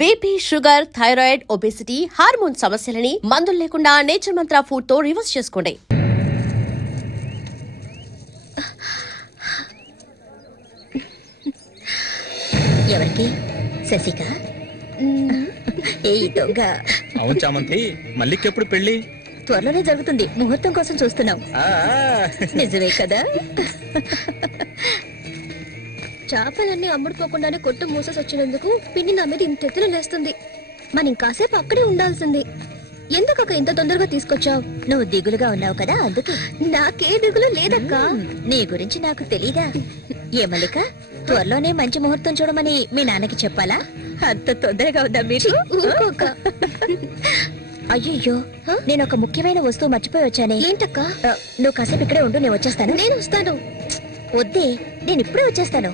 BP, sugar, thyroid, obesity, hormone సమస్యలని మందులు లేకుండా నేచర్ మంత్ర ఫుడ్ తో రివర్స్ చేసుకోండి. ఎవరికి? శశిక? ఏ దొంగ? అవును చామంతి, మళ్ళీకెప్పుడు పెళ్లి? త్వరలోనే జరుగుతుంది. ముహూర్తం కోసం చూస్తున్నాం. నిజమే కదా? చేపలన్నీ అమ్ముడుపోకుండానే కొట్టు మూసేసి వచ్చినందుకు పిన్ని నా మీద ఇంత ఎత్తున లేస్తుంది. మనం ఇంకాసేపు అక్కడే ఉండాల్సింది. ఎందుకక్క ఇంత తొందరగా తీసుకొచ్చావు? నువ్వు దిగులుగా ఉన్నావు కదా, అందుకే. నాకే దిగులు లేదక్క. నీ గురించి నాకు తెలీదా? ఏ మల్లిక, త్వరలోనే మంచి ముహూర్తం చూడమని మీ నాన్నకి చెప్పాలా? అంత తొందరగా ఉందా మీరు? ఊరుకోక. అయ్యో, నేను ఒక ముఖ్యమైన వస్తువు మర్చిపోయి వచ్చానే. ఏంటక్క? నువ్వు కాసేపు ఇక్కడే ఉండు, నేను వచ్చేస్తాను. నేను వస్తాను. వద్దే, నేను ఇప్పుడే వచ్చేస్తాను.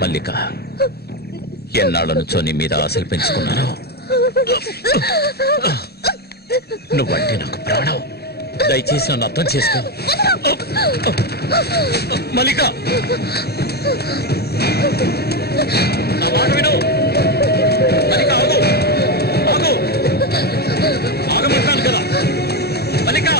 మల్లిక, ఎన్నాళ్ళ నుంచో నీ మీద ఆశలు పెంచుకున్నాను. నువ్వంటే నాకు ప్రాణం. దయచేసి నన్ను అర్థం చేసుకో. మల్లిక, నా మాట విను. మల్లిక, ఆగు ఆగు, ఆగమంటాను కదా. మల్లిక,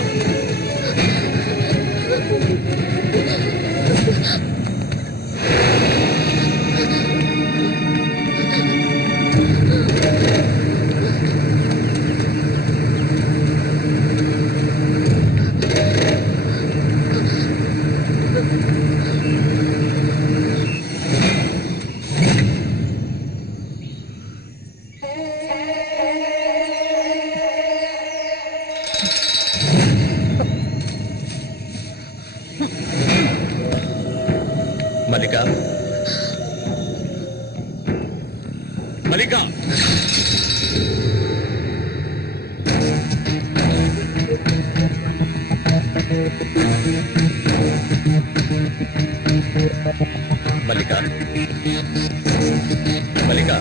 మల్లిక, మల్లిక, మల్లిక, మల్లిక,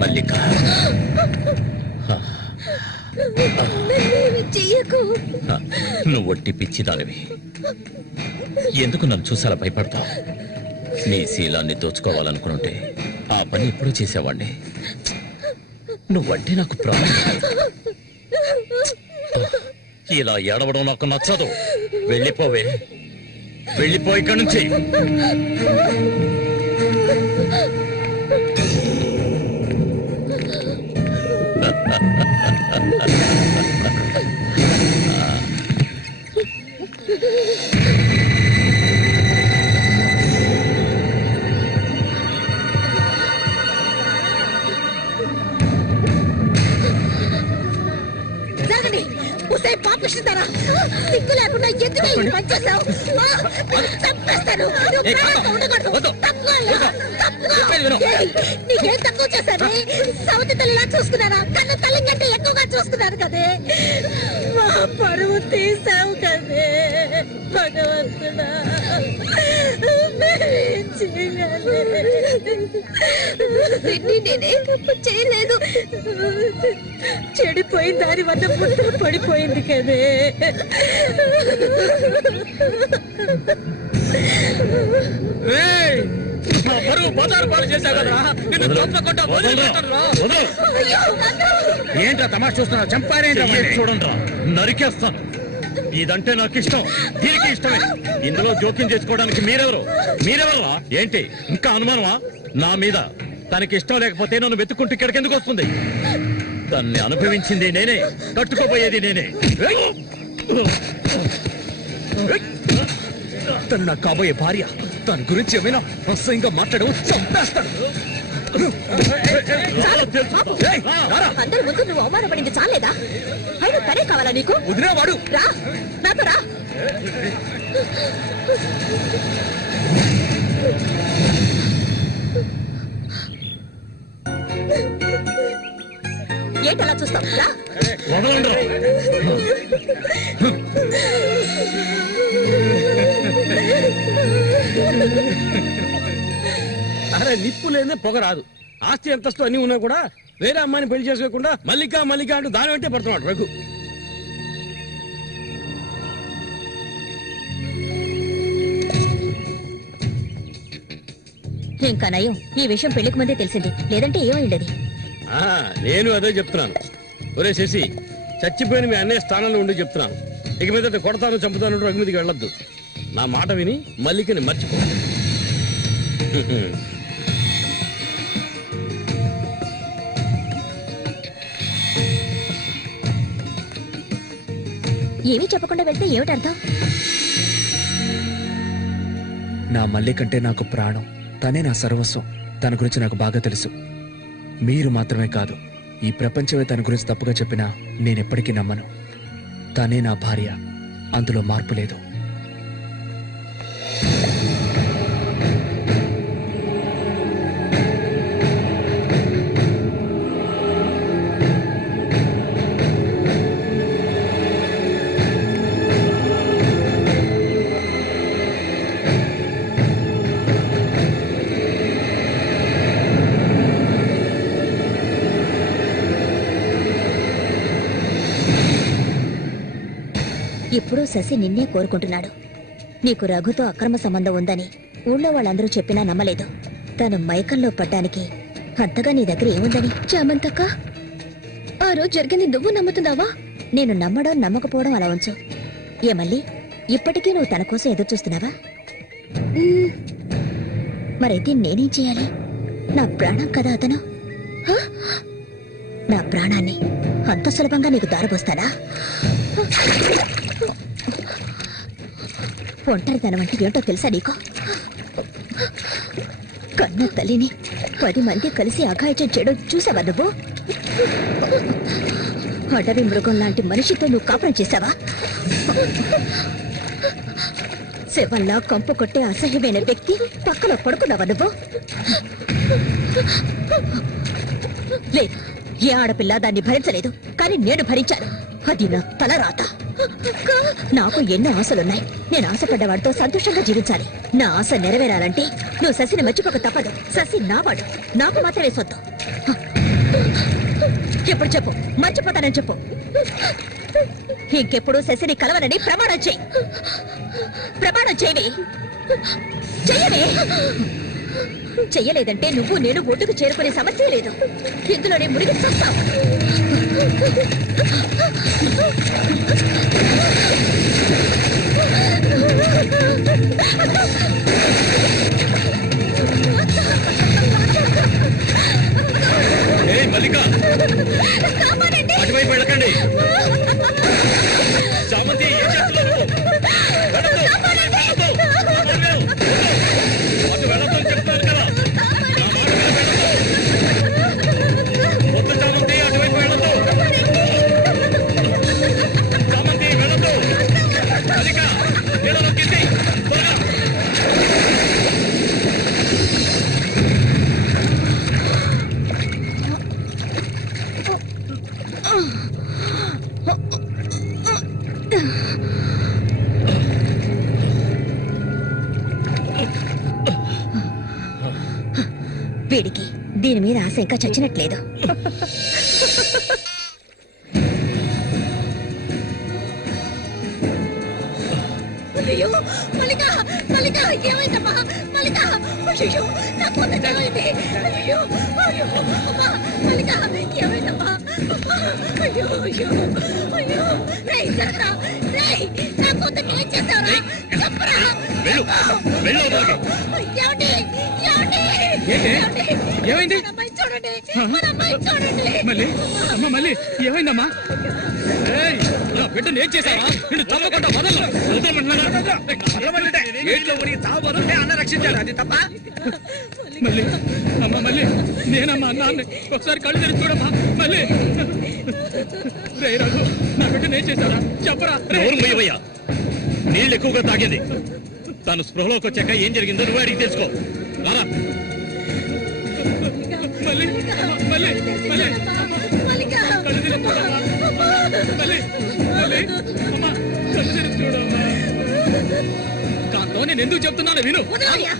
మల్లిక, చెయ్యకు. నువ్వు ఒట్టి పిచ్చిదానివి. ఎందుకు నన్ను చూసాలా భయపడతావు? నీ శీలాన్ని దోచుకోవాలనుకుంటే ఆ పని ఎప్పుడు చేసేవాడిని. నువ్వంటే నాకు ప్రాణం. ఇలా ఏడవడం నాకు నచ్చదు. వెళ్ళిపోవే, వెళ్ళిపో ఇక్కడి నుంచి. పాపిస్తారా? సిగ్గు లేకుండా ఎందుకు పనిచేసావు? చంపేస్తాను. నీకేం తక్కువ చేశాను? సౌతి తల్లిలా చూసుకున్నారా? కన్ను తల్లి కంటే ఎక్కువగా చూసుకున్నారు కదే. మా పరువు తీసావు కదే భగవంతుడా. నేనే చేయలేదు. చెడిపోయిన దాని వద్ద పుట్టుకు పడిపోయింది కదే. ఏంట్రా తమాషా చూస్తున్నా? చంపారేంటి? చూడండి రా, నరికేస్తాను. ఇదంటే నాకు ఇష్టం, దీనికి ఇష్టమే. ఇందులో జోక్యం చేసుకోవడానికి మీరెవరా? ఏంటి ఇంకా అనుమానమా నా మీద? తనకి ఇష్టం లేకపోతే నన్ను వెతుక్కుంటూ ఇక్కడికి ఎందుకు వస్తుంది? దాన్ని అనుభవించింది నేనే, కట్టుకోపోయేది నేనే. తను నాకు కాబోయే భార్య. దాని గురించి ఏమైనా అసహ్యంగా మాట్లాడవు, చంపేస్తాడు. అందరి ముందు నువ్వు అవమానపడింది చాలేదా? అయినా తనే కావాలా నీకు? వదిలేవాడు. రా, నాతో రా. ఏంటి అలా చూస్తావు రా. వదలండి. అరే నిప్పు లేదే పొగ రాదు. ఆస్తి అంతస్తు అన్ని ఉన్నా కూడా వేరే అమ్మాయిని పెళ్లి చేసుకోకుండా మల్లిక మల్లిక అంటూ దాని వెంటే పడుతున్నాడు రఘు. ఇంకా నయం ఈ విషయం పెళ్లికి ముందే తెలిసింది, లేదంటే ఏమైండది. ఆ, నేను అదే చెప్తున్నాను. ఒరే శశి, చచ్చిపోయిన మీ అన్నయ్య స్థానంలో ఉండి చెప్తున్నాను. ఇక మీద కొడతాను చంపుతాను రఘు మీదకి వెళ్ళొద్దు. నా మాట విని మల్లికని మర్చిపో. ఏమీ చెప్పకుండా వెళ్తే ఏమిటి అర్థం? నా మల్లికంటే నాకు ప్రాణం, తనే నా సర్వస్వం. తన గురించి నాకు బాగా తెలుసు. మీరు మాత్రమే కాదు, ఈ ప్రపంచమే తన గురించి తప్పుగా చెప్పినా నేనెప్పటికీ నమ్మను. తనే నా భార్య, అందులో మార్పు లేదు. ఇప్పుడు శశి నిన్నే కోరుకుంటున్నాడు. నీకు రఘుతో అక్రమ సంబంధం ఉందని ఊళ్ళో వాళ్ళందరూ చెప్పినా నమ్మలేదు. తను మైకంలో పడ్డానికి అంతగా నీ దగ్గర ఏముందని? చామంతక్క, ఆ రోజు జరిగింది నువ్వు నమ్ముతున్నావా? నేను నమ్మడం నమ్మకపోవడం అలా ఉంచు. ఏ మళ్ళీ ఇప్పటికీ నువ్వు తన కోసం ఎదురు చూస్తున్నావా? మరైతే నేనేం చేయాలి? నా ప్రాణం కదా అతను. నా ప్రాణాన్ని అంత సులభంగా నీకు దారబోస్తానా? ఒంటరితనం అంటే ఏంటో తెలుసా నీకు? కన్న తల్లిని 10 మంది కలిసి అఘాయిత్యం చేయడం చూసావా నువ్వు? అడవి మృగం లాంటి మనిషితో నువ్వు కాపురం చేశావా? శవంలా కంపు కొట్టే అసహ్యమైన వ్యక్తి పక్కలో పడుకున్నావా నువ్వు? లేదు, ఏ ఆడపిల్ల దాన్ని భరించలేదు, కానీ నేను భరించాను. అది నా తలరాత. నాకు ఎన్నో ఆశలున్నాయి. నేను ఆశపడ్డవాడితో సంతోషంగా జీవించాలి. నా ఆశ నెరవేరాలంటే నువ్వు శశిని మర్చిపోక తప్పదు. శశి నావాడు, నాకు మాత్రమే సొత్తు. ఎప్పుడు చెప్పు, మర్చిపోతానని చెప్పు. ఇంకెప్పుడు శశిని కలవనని ప్రమాణం చేయి. ప్రమాణం చేయవి. చెయ్యవే. చెయ్యలేదంటే నువ్వు నేను ఒడ్డుకు చేరుకునే సమస్య లేదు. ఇందులోనే మునిగి చూస్తావు. మల్లిక, అటువైపు వెళ్ళకండి. చామంతి, ఏం చేస్తున్నావు? అటు వెళ్ళొద్దని చెప్తున్నాను కదా. నా మాట వెళ్ళొద్దు. వద్దు చామంతి, అటువైపు వెళ్ళొద్దు. చామంతి వెళ్ళొద్దు. మల్లిక, నీళ్ళలో కింది త్వరగా. వీడికి దీని మీద ఆశ ఇంకా చచ్చినట్లేదు. అయ్యో మల్లిక, మల్లిక ఏమైందమ్మా? మల్లిక, అయ్యో నాకు ఏమైంది? అయ్యో అయ్యో అమ్మా, మల్లిక ఏమైందమ్మా? అయ్యో అయ్యో అయ్యో, రేయ్ జరగరా, రేయ్ నా కూతురికి ఏం చేశావురా? చెప్పరా. వెళ్ళు, వెళ్ళు అవతలకి. ఏమండి, ఏమండి, ఏమండి? ఏమైంది? మన అమ్మాయి చూడండి, మన అమ్మాయి చూడండి. మళ్ళీ అమ్మ, మళ్ళీ ఏమైందమ్మా? నా బిడ్డను ఏం చేశావా? నిన్ను తప్పకుండా వదలను. అన్న రక్షించాడు, అది తప్ప. మళ్ళీ అమ్మ, మళ్ళీ నేనమ్మా అన్నాన్ని ఒకసారి కళ్ళు తెరిచి చూడమ్మా. మళ్ళీ రే రఘు, నా బిడ్డను ఏం చేశారా? చెప్పరా. నోరు మూయవయ్యా. నీళ్ళు ఎక్కువగా తాగింది. తను స్పృహలోకి వచ్చాక ఏం జరిగిందో నువ్వు అడిగి తెలుసుకో. రారా. మళ్ళీ మళ్ళీ మళ్ళీ మల్లిక కాంతం నేను ఎందుకు చెప్తున్నాను విను. వదలయ్యా,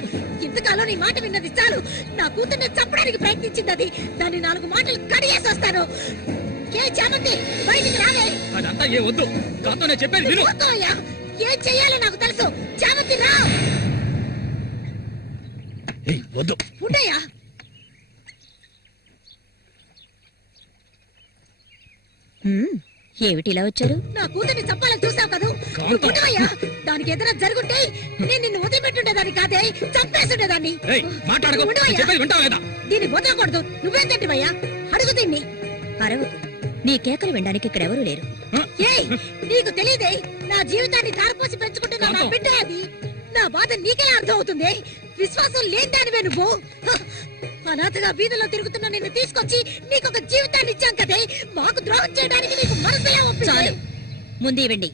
ఇంతకాలం నీ మాట విన్నది చాలు. నా కూతుర్ని చంపడానికి ప్రయత్నించింది అది. దాన్ని 4 మాటలు కడిగేసి వస్తాను. ఏ చామంతి, బయటికి రాలే. అదంతా ఏ వద్దు. కాంతం నేను చెప్పేది విను. వదలయ్యా, ఏం చెయ్యాలో నాకు తెలుసు. చామంతి రా. ఏయ్, వద్దు. ఉండయ్యా. ఏమిటి ఇలా వచ్చారు? నా కూతుర్ని చంపాలని చూసావు కదా. కాంతం. ఉండవయ్యా, దానికి ఎదురు జరుగుంటే నేను నిన్ను వదిలిపెట్టుండేదాన్ని కాదే, చంపేస్తుండేదాన్ని. ఏయ్, మాట్లాడకు. నేను ఉండవయ్యా. చెప్పేది వింటావా లేదా? దీన్ని వదలకూడదు. నువ్వేం తింటివయ్యా? అడుగు దీన్ని. అరవకు. నీ కేకలు వినడానికి ఇక్కడెవరూ లేరు. ఏయ్, నీకు తెలియదే, నా జీవితాన్ని ధారపోసి పెంచుకుంటున్న నా కాంతం. బిడ్డ అది. నా బాధ నీకెలా అర్థం అవుతుంది? విశ్వాసం లేని దానివే నువ్వు. హ, అనాథగా వీధుల్లో తిరుగుతున్న నిన్ను తీసుకొచ్చి నీకొక జీవితాన్ని ఇచ్చాం కదే. మాకు ద్రోహం చేయడానికి నీకు మనసులే ఒప్పింది. చాలు, ముందు ఇవ్వండి.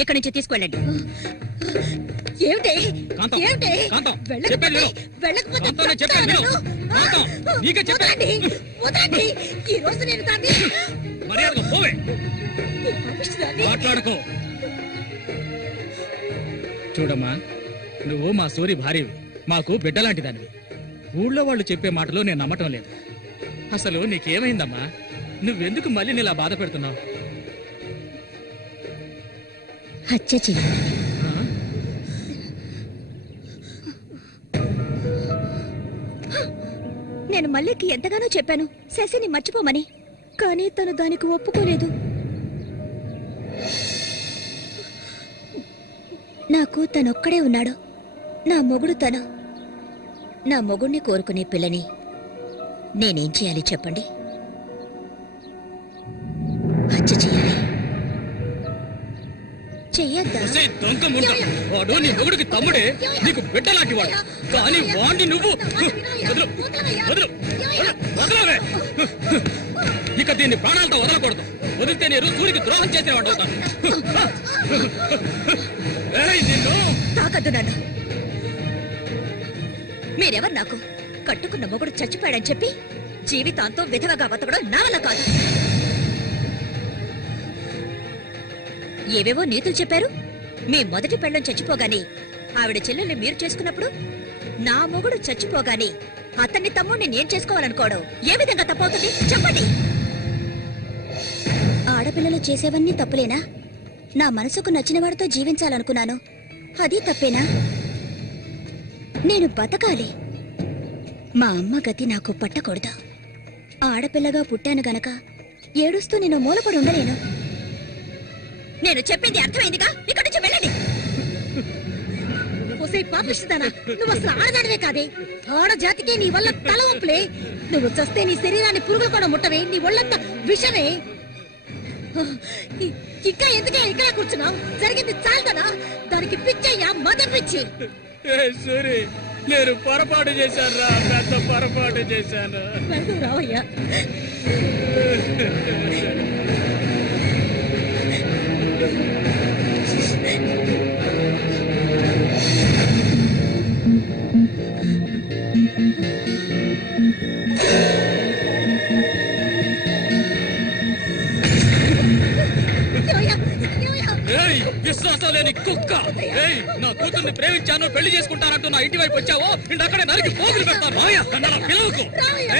ఇక్కడి నుంచి తీసుకెళ్ళండి. ఏమిటి? కాంతం. ఏమిటి? కాంతం, వెళ్ళకపోతే- చెప్పేది విను. వెళ్ళకపోతే కాంతం, నేను చెప్పేది విను. చంపుతాను. కాంతం, నీకే చెప్పేది. వదలండి, వదలండి. ఈ రోజు నేను దాన్ని మర్యాదగా పోవే. ఈ పాపిష్టిదాన్ని మాట్లాడకు. చూడమ్మా, నువ్వు మా సూరి భార్యవి, మాకు బిడ్డలాంటిదానివి. ఊళ్ళో వాళ్ళు చెప్పే మాటలు నేను నమ్మటం లేదు. అసలు నీకేమైందమ్మా? నువ్వెందుకు మళ్ళీ ఇలా బాధ పెడుతున్నావు? హత్య చెయ్యాలి. నేను మల్లికి ఎంతగానో చెప్పాను శశిని మర్చిపోమని, కానీ తను దానికి ఒప్పుకోలేదు. నాకు తనొక్కడే ఉన్నాడు. నా మొగుడు తను. నా మొగుడిని కోరుకునే పిల్లని నేనేం చేయాలి చెప్పండి? హత్య చేయాలి. చెయ్యొద్దా? ఒసేయ్ దొంగ ముండ, వాడు నీ మొగుడికి తమ్ముడే, నీకు బిడ్డలాంటి వాడు. కానీ వాణ్ణి నువ్వు వదలు, వదలు, వదలవే. ఇక దీన్ని ప్రాణాలతో వదలకూడదు. వదిలితే నేను సూరికి ద్రోహం చేసిన వాడు అవుతాను. ఏయ్, నిన్ను తాకద్దు నన్ను. మీరెవరు నాకు? కట్టుకున్న మొగుడు చచ్చిపోయాడని చెప్పి జీవితాంతం విధవగా బతకడం నా వల్ల కాదు. ఏవేవో నీతులు చెప్పారు. మీ మొదటి పెళ్ళం చచ్చిపోగానే ఆవిడ చెల్లెల్ని మీరు చేసుకున్నప్పుడు నా మొగుడు చచ్చిపోగానే అతన్ని తమ్ముడిని నేను చేసుకోవాలనుకోవడం ఏ విధంగా తప్పవుతుంది చెప్పండి? ఆడపిల్లలు చేసేవన్నీ తప్పులేనా? నా మనసుకు నచ్చిన వాడితో జీవించాలనుకున్నాను, అది తప్పేనా? నేను బతకాలి. మా అమ్మ గతి నాకు పట్టకూడదు. ఆడపిల్లగా పుట్టాను గనక ఏడుస్తూ నేను మూలపడి ఉండలేను. నేను చెప్పింది అర్థమైందిగా? ఇక్కడి నుంచి వెళ్ళండి. ఒసే పాపిష్టిదానా, నువ్వు అసలు ఆడదానివే కాదే. ఆడ జాతికి నీ వల్ల తల వంపులే. నువ్వు చస్తే నీ శరీరాన్ని పురుగులు కూడా ముట్టవే. నీ ఒళ్ళంతా విషమే. ఇంకా ఎందుకే ఇక్కడ కూర్చున్నావు? జరిగింది చాలు కదా. దానికి పిచ్చయ్యా, మదం పిచ్చి. సూరి, నేను పొరపాటు చేశాను రా, పెద్ద పొరపాటు చేశాను. వెళ్తూ రావయ్యా. ఏయ్, విశ్వాసం లేని కుక్క! ఏయ్, నా కూతుర్ని ప్రేమించాను, పెళ్లి చేసుకుంటానంటూ నా ఇంటి వైపు వచ్చావో ఇంటక్కడే నరికి పోగులు పెడతాను. నా పిల్లలకు.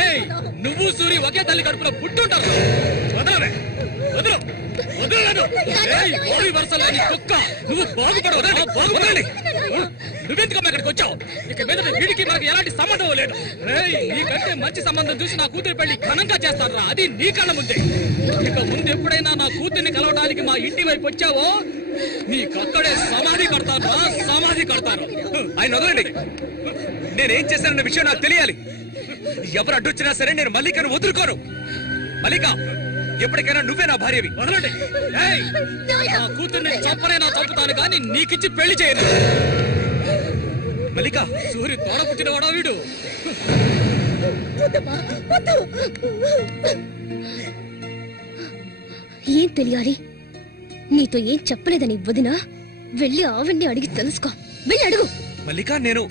ఏయ్, నువ్వు సూరి ఒకే తల్లి కడుపులో పుట్టుంటారు. వదలవే, వదలు, వదలను. ఏయ్, ఓడి వరుస లేని కుక్క! నువ్వు బాగుపడవు, బాగుపడాలి. నువ్వెందుకమ్మా ఇక్కడికి వచ్చావు? ఇక మీద వీడికి మనకి ఎలాంటి సంబంధం లేదు. ఏయ్, నీకంటే మంచి సంబంధం చూసి నా కూతురి పెళ్లి ఘనంగా చేస్తారా? అది నీ కళ్ళ ముందే. ఇక ముందు ఎప్పుడైనా నా కూతుర్ని కలవడానికి మా ఇంటి వైపు వచ్చావో నీకక్కడే సమాధి కడతాను, సమాధి కడతాను. ఆయన వదలండి. నేనేం చేశానన్న విషయం నాకు తెలియాలి. ఎవరు అడ్డొచ్చినా సరే నేను మల్లికను వదులుకోను. మల్లిక, ఎప్పటికైనా నువ్వే నా భార్యవి. వదలండి. ఏయ్, నా కూతుర్ని చంపనైనా చంపుతాను కానీ నీకిచ్చి పెళ్లి చేయను. మల్లిక, సూరి తోడ పుట్టిన వాడా వీడు? ఏం తెలియాలి? నీతో ఏం చెప్పలేదని వదినా వెళ్ళి ఆవిడ్ని అడిగి తెలుసుకో. వెళ్ళి అడుగు. మల్లిక, నేను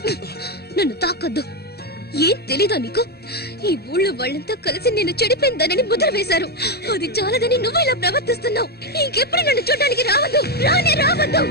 నన్ను తాకొద్దు. ఏం తెలీదా నీకు? ఈ ఊళ్ళో వాళ్ళంతా కలిసి నిన్ను చెడిపోయిందనని ముద్ర వేశారు. అది చాలదని నువ్వు ఇలా ప్రవర్తిస్తున్నావు. ఇంకెప్పుడు నన్ను చూడడానికి రావద్దు, రానే రావద్దు.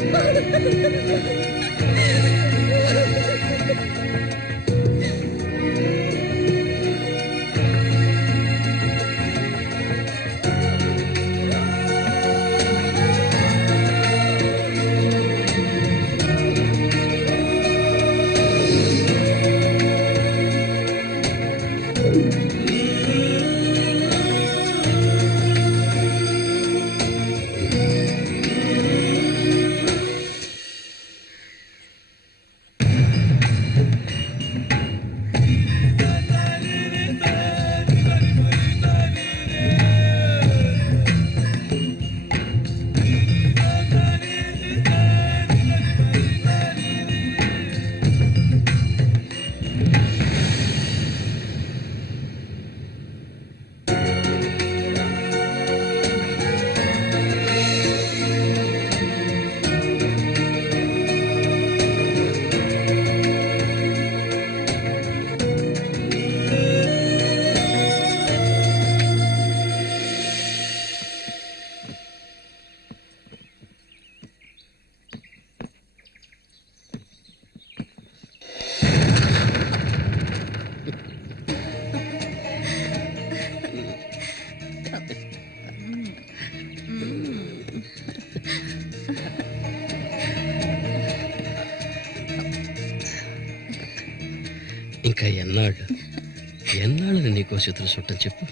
ఇంకా ఎన్నాళ్ళు నీకో శత్రు చుట్టం చెప్పు.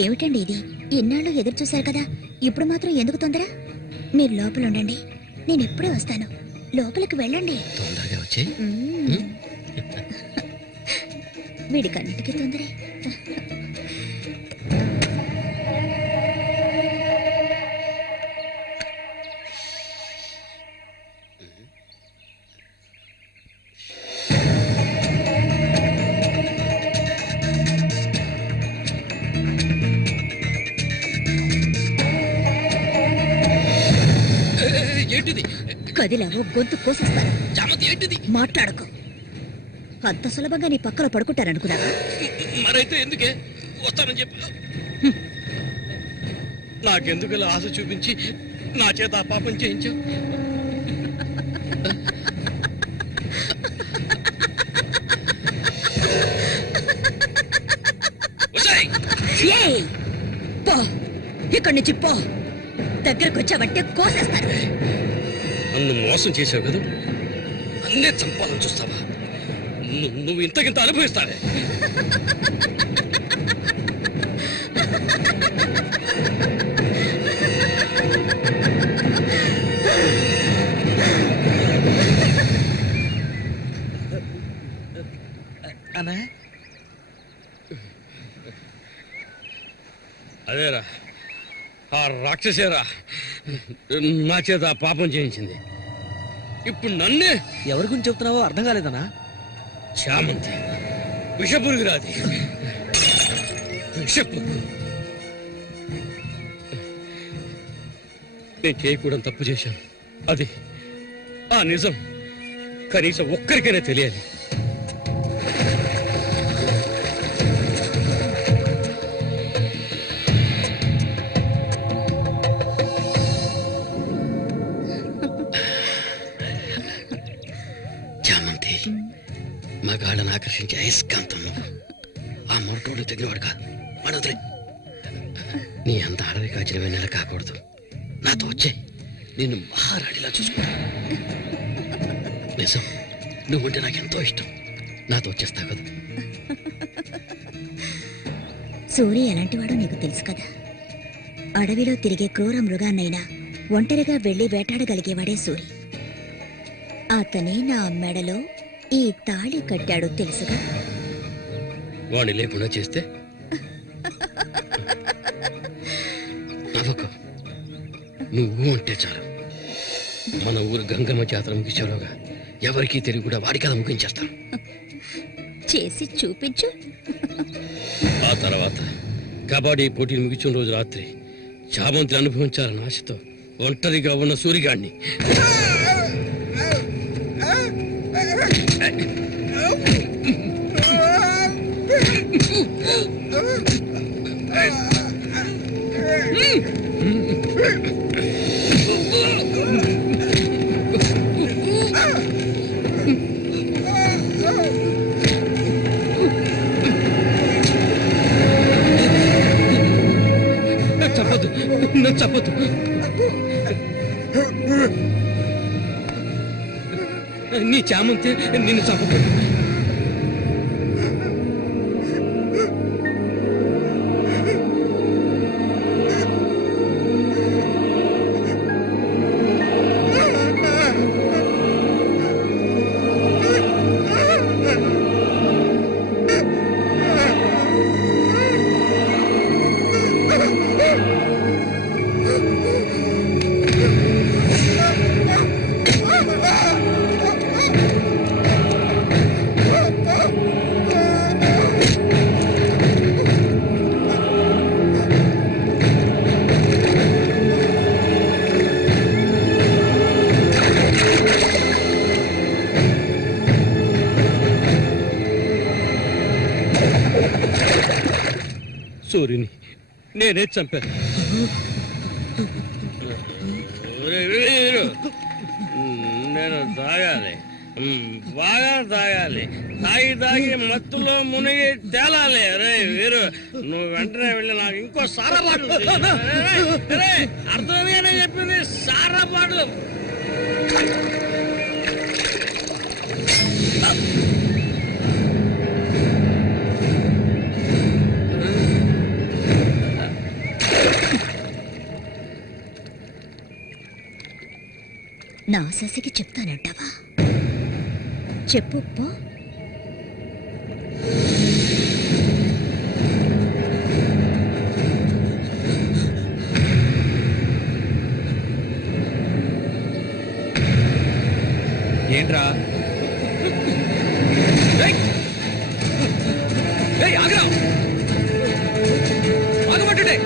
ఏమిటండి ఇది? ఎన్నాళ్ళు ఎదురు చూశారు కదా, ఇప్పుడు మాత్రం ఎందుకు తొందర? మీరు లోపల ఉండండి, నేను ఇప్పుడే వస్తాను. లోపలికి వెళ్ళండి. తొందరగా వచ్చే. వీడికన్నిటికీ తొందరే. ఏంటిది? కదిలావో గొంతు కోసేస్తాను. చామంతి ఏంటిది? మాట్లాడకు. అంత సులభంగా నీ పక్కన పడుకుంటారనుకున్నావా? మరైతే ఎందుకే వస్తానని చెప్పు. నాకెందుకు ఇలా ఆశ చూపించి నా చేత ఆ పాపం చేయించావు? ఏయ్! పో, ఇక్కడి నుంచి పో. దగ్గరకు వచ్చావంటే కోసేస్తాను. నన్ను మోసం చేసావు కదా, అన్నే చంపాలని చూస్తావా? నువ్వు ఇంతకింత అనుభవిస్తావే. అదేరా, ఆ రాక్షసేరా నా చేత ఆ పాపం చేయించింది. ఇప్పుడు నన్నే ఎవరి గురించి చెప్తున్నావో అర్థం కాలేదనా? చామంతి విషపురుగురాది, విషపురుగు. నేను చేయకూడదు తప్పు చేశాను. అది ఆ నిజం కనీసం ఒక్కరికైనా తెలియాలి. చామంతి మగాళ్ళని ఆకర్షించే అయస్కాంతం నువ్వు. ఆ మొరటోడు తగినవాడు కాదు, వాడొదిలే. నీ అంత అడవి కాచిన వెన్నెల కాకూడదు. నాతో వచ్చే నిన్ను మహారాణిలా చూసుకుంటా. నిజం, నువ్వుంటే నాకెంతో ఇష్టం. నాతో వచ్చేస్తావు కదా. సూర్య ఎలాంటివాడో నీకు తెలుసు కదా. అడవిలో తిరిగే క్రూర మృగాన్నైనా ఒంటరిగా వెళ్లి వేటాడగలిగేవాడే సూరి. అతనే నా మెడలో ఈ తాళి కట్టాడు తెలుసుగా. వాణ్ణి లేకుండా చేస్తే నవ్వకు. నువ్వు అంటే చాలు. మన ఊరు గంగమ్మ జాతర ముగించేలోగా ఎవరికీ తెలివి కూడా వాడి కథ ముగించేస్తాం. చేసి చూపించు. ఆ తర్వాత కబడ్డీ పోటీలు ముగించిన రోజు రాత్రి చామంతిని అనుభవించాలన్న ఆశతో ఒంటరిగా ఉన్న సూరిగాడిని చెప్పదు, నన్ను చెప్పదు. నీ చామంతి నిన్ను చంపకూడదు. సూర్యుని నేనే చంపాను. నేను తాగాలి, బాగా తాగాలి, తాగి తాగి మత్తులో మునిగి తేలాలి. అరే వీరు, నువ్వు వెంటనే వెళ్ళి నాకు ఇంకో సారా బాటలు అర్థమేనే చెప్పింది, సారా బాటలు. నా శశికి చెప్తానంటావా? చెప్పు పో. ఏంట్రా? ఆగరా, ఆగమంటుండే.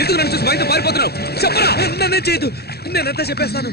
ఎందుకు నన్ను చూసి బయట పారిపోతున్నావు? చెప్పరా. నన్నే చేయదు, నేనంతా చెప్పేస్తాను.